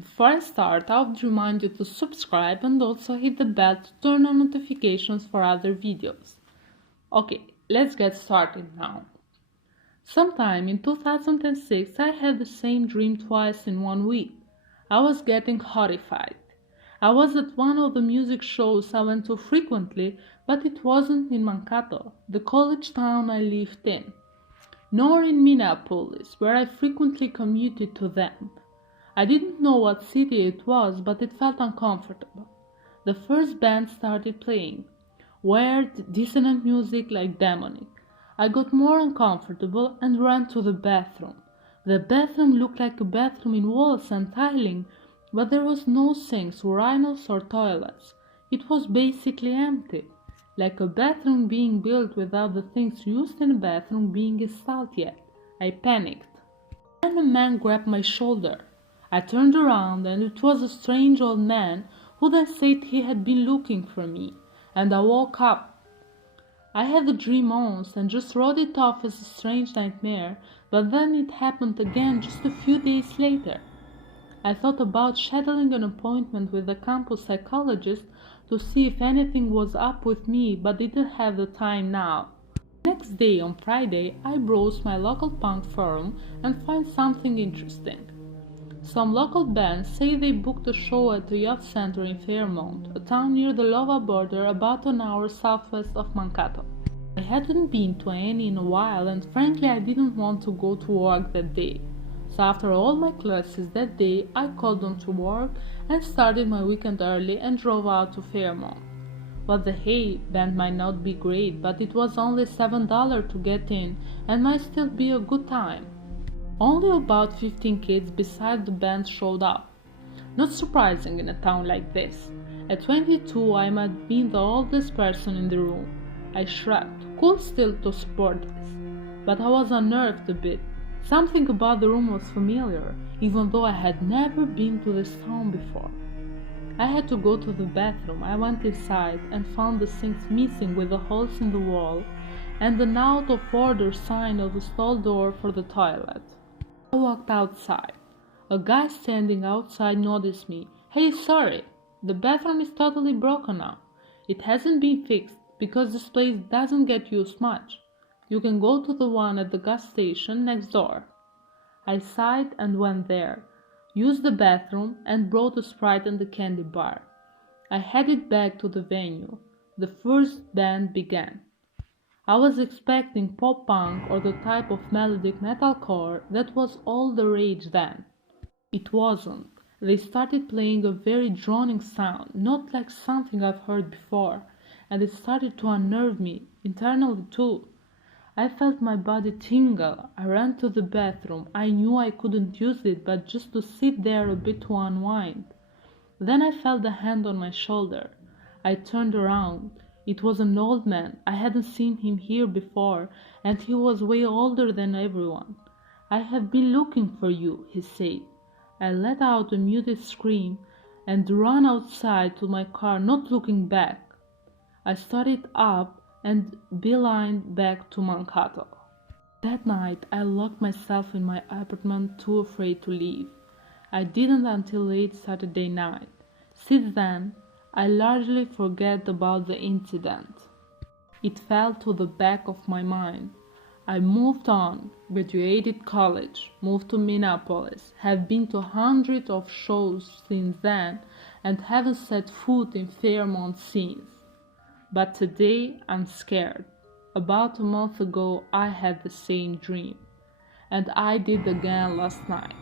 Before I start, I would remind you to subscribe and also hit the bell to turn on notifications for other videos. Okay, let's get started now. Sometime in 2006, I had the same dream twice in 1 week. I was getting horrified. I was at one of the music shows I went to frequently, but it wasn't in Mankato, the college town I lived in, nor in Minneapolis, where I frequently commuted to them. I didn't know what city it was, but it felt uncomfortable. The first band started playing. Weird, dissonant music like demonic. I got more uncomfortable and ran to the bathroom. The bathroom looked like a bathroom in walls and tiling, but there was no sinks, urinals or toilets. It was basically empty, like a bathroom being built without the things used in a bathroom being installed yet. I panicked. Then a man grabbed my shoulder. I turned around and it was a strange old man who then said he had been looking for me, and I woke up. I had the dream once and just wrote it off as a strange nightmare, but then it happened again just a few days later. I thought about scheduling an appointment with a campus psychologist to see if anything was up with me, but didn't have the time now. Next day, on Friday, I browsed my local punk forum and find something interesting. Some local bands say they booked a show at the Youth Center in Fairmont, a town near the Iowa border about an hour southwest of Mankato. I hadn't been to any in a while and frankly I didn't want to go to work that day. So after all my classes that day, I called on to work and started my weekend early and drove out to Fairmont. Well, the Hey band might not be great, but it was only $7 to get in and might still be a good time. Only about 15 kids beside the band showed up. Not surprising in a town like this. At 22, I might have been the oldest person in the room. I shrugged, cool still to support this. But I was unnerved a bit. Something about the room was familiar, even though I had never been to this town before. I had to go to the bathroom. I went inside and found the sinks missing with the holes in the wall and an out of order sign of the stall door for the toilet. I walked outside. A guy standing outside noticed me. Hey, sorry, the bathroom is totally broken now. It hasn't been fixed because this place doesn't get used much. You can go to the one at the gas station next door. I sighed and went there, used the bathroom, and brought a Sprite and a candy bar. I headed back to the venue. The first band began. I was expecting pop-punk or the type of melodic metalcore that was all the rage then. It wasn't. They started playing a very droning sound, not like something I've heard before, and it started to unnerve me, internally too. I felt my body tingle. I ran to the bathroom. I knew I couldn't use it, but just to sit there a bit to unwind. Then I felt a hand on my shoulder. I turned around. It was an old man. I hadn't seen him here before, and he was way older than everyone. I have been looking for you, he said. I let out a muted scream and ran outside to my car, not looking back. I started up and beelined back to Mankato. That night, I locked myself in my apartment, too afraid to leave. I didn't until late Saturday night. Since then, I largely forget about the incident. It fell to the back of my mind. I moved on, graduated college, moved to Minneapolis, have been to hundreds of shows since then, and haven't set foot in Fairmont since. But today I'm scared. About a month ago I had the same dream, and I did again last night.